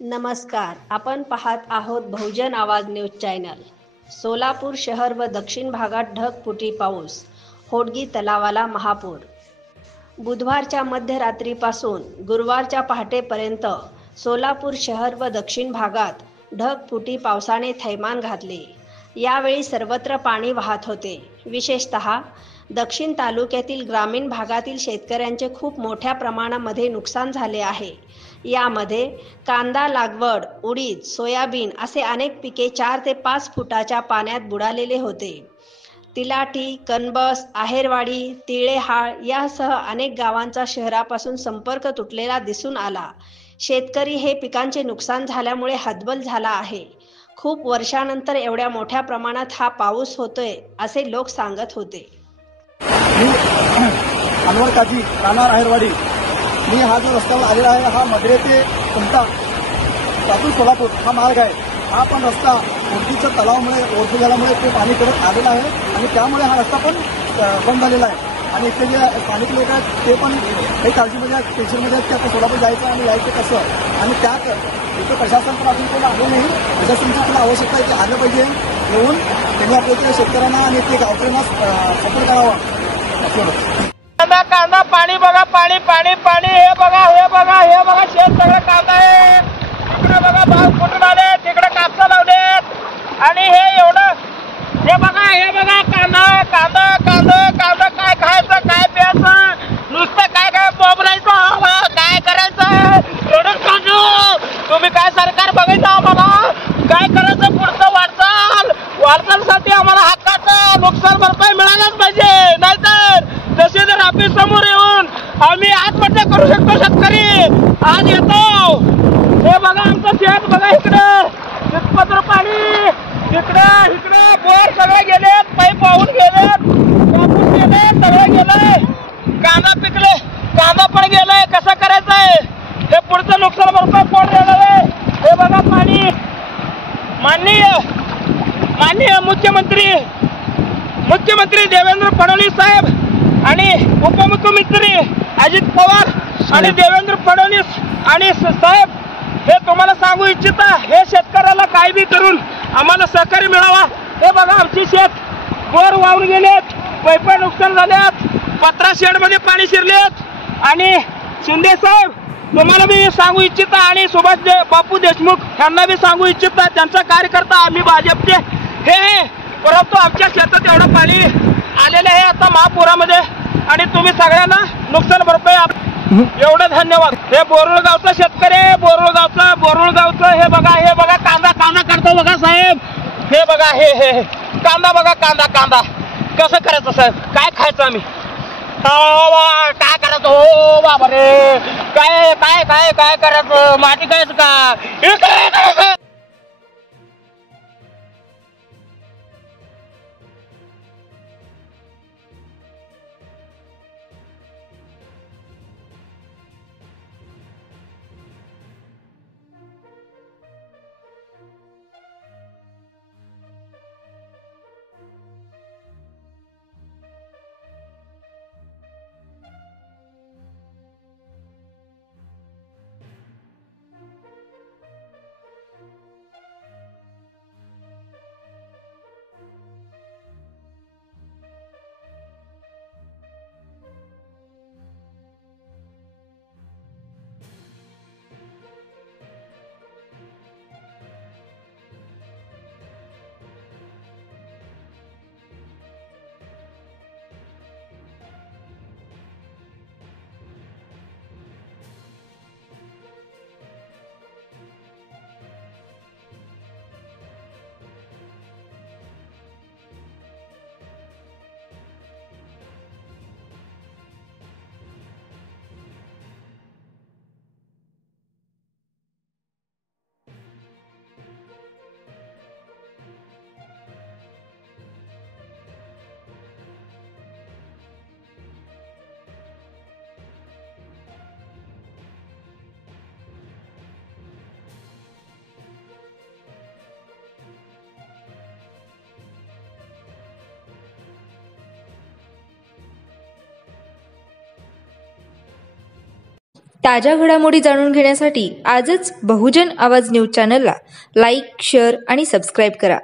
नमस्कार. आपण पाहत आहोत बहुजन आवाज न्यूज चॅनल. सोलापूर शहर व दक्षिण भागात ढगफुटी पाऊस, होडगी तलावाला महापूर. बुधवारच्या मध्यरात्रीपासून गुरुवारच्या पहाटेपर्यंत सोलापूर शहर व दक्षिण भागात ढगफुटी पावसाने थैमान घातले. यावेळी सर्वत्र पाणी वाहत होते. विशेषतः दक्षिण तालुक्यातील ग्रामीण भागातील शेतकऱ्यांचे खूप मोठ्या प्रमाणामध्ये नुकसान झाले आहे. यामध्ये कांदा लागवड, उडीद, सोयाबीन असे अनेक पिके 4 ते 5 फुटाच्या पाण्यात बुडालेले होते. तिलाठी, कनबस, आहेरवाडी, तिळेहाळ यासह अनेक गावांचा शहरापासून संपर्क तुटलेला दिसून आला. शेतकरी हे पिकांचे नुकसान झाल्यामुळे हतबल झाला आहे. खूप वर्षानंतर एवढ्या मोठ्या प्रमाणात हा पाऊस होतोय असे लोक सांगत होते. मी अनवर काजी राहणार आहेरवाडी. मी हा जो रस्त्यावर आलेला आहे हा मगरे ते कुमटा लातूर सोलापूर हा मार्ग आहे. हा पण रस्ता होडगीच्या तलावामुळे ओव्हरफ्लो झाल्यामुळे ते पाणी करत आलेला आहे आणि त्यामुळे हा रस्ता पण बंद झालेला आहे. आणि इथे जे स्थानिक लोक आहेत ते पण काही काळजीमध्ये आहेत, टेन्शनमध्ये आहेत की आता सोलापूर जायचं आणि यायचं कसं. आणि त्यात इथं प्रशासन पण अजून कोण आलं नाही. प्रशासनाची तुला आवश्यकता आहे की आलं पाहिजे, येऊन त्यांनी आपल्या शेतकऱ्यांना आणि ते गावकऱ्यांना सपोर्ट करावा. कांदा कांदा पाणी बघा, पाणी पाणी पाणी. हे बघा हे बघा हे बघा शेत सगळं कांदा आहे. तिकडे बघा भाव कुठून आले, तिकडे कापसा लावलेत आणि हे एवढं हे बघा कांदा कांदा कांदा कांदा. काय खायचं, काय प्यायचं, नुसतं काय काय बोबरायचं, काय करायचं एवढं सांगू. तुम्ही काय सरकार बघायचं आम्हाला काय करायचं पुढचं वाटचालसाठी आम्हाला हक्काचं नुकसान भरपाई मिळायलाच पाहिजे. नाहीतर तहसीलदार ऑफिस समोर येऊन आम्ही आत्महत्या करू शकतो. शेतकरी आज येतो. हे बघा आमचं शेत बघा, इकडे इतपत्र पाणी, इकडे बोर सगळे गेलेत, पाईप वाहून गेलेत, कापूस गेले, सगळं गेलंय. कांदा पिकले, कांदा पण गेलाय. कसं करायचंय हे पुढचं नुकसान भरपाई कोण देणार आहे. हे बघा पाणी. माननीय मुख्यमंत्री देवेंद्र फडणवीस साहेब आणि उपमुख्यमंत्री अजित पवार आणि देवेंद्र फडणवीस आणि साहेब हे तुम्हाला सांगू इच्छिता, हे शेतकऱ्याला काय बी करून आम्हाला सहकार्य मिळावा. हे बघा आमची शेत बोर वाहून गेलेत, पैपा नुकसान झाल्यात, पत्रा शेडमध्ये पाणी शिरलेत. आणि शिंदे साहेब तुम्हाला मी सांगू इच्छिता आणि सुभाष बापू देशमुख यांना बी सांगू इच्छिता, त्यांचा कार्यकर्ता आम्ही भाजपचे हे. परंतु आमच्या शेतात एवढं पाणी आलेलं आहे आता महापुरामध्ये आणि तुम्ही सगळ्यांना नुकसान भरपाई एवढं धन्यवाद. हे बोरुळ गावचं शेतकरी, बोरुळ गावचं हे बघा कांदा काढतो बघा साहेब. हे बघा हे कांदा बघा, कांदा कसं करायचं साहेब, काय खायचं आम्ही, काय करायचं. हो बाबा रे, काय काय काय काय करायचं, माती खायचं का, हे काय करायचं. ताज्या घडामोडी जाणून घेण्यासाठी आजच बहुजन आवाज न्यूज चॅनलला लाईक, शेअर आणि सबस्क्राईब करा.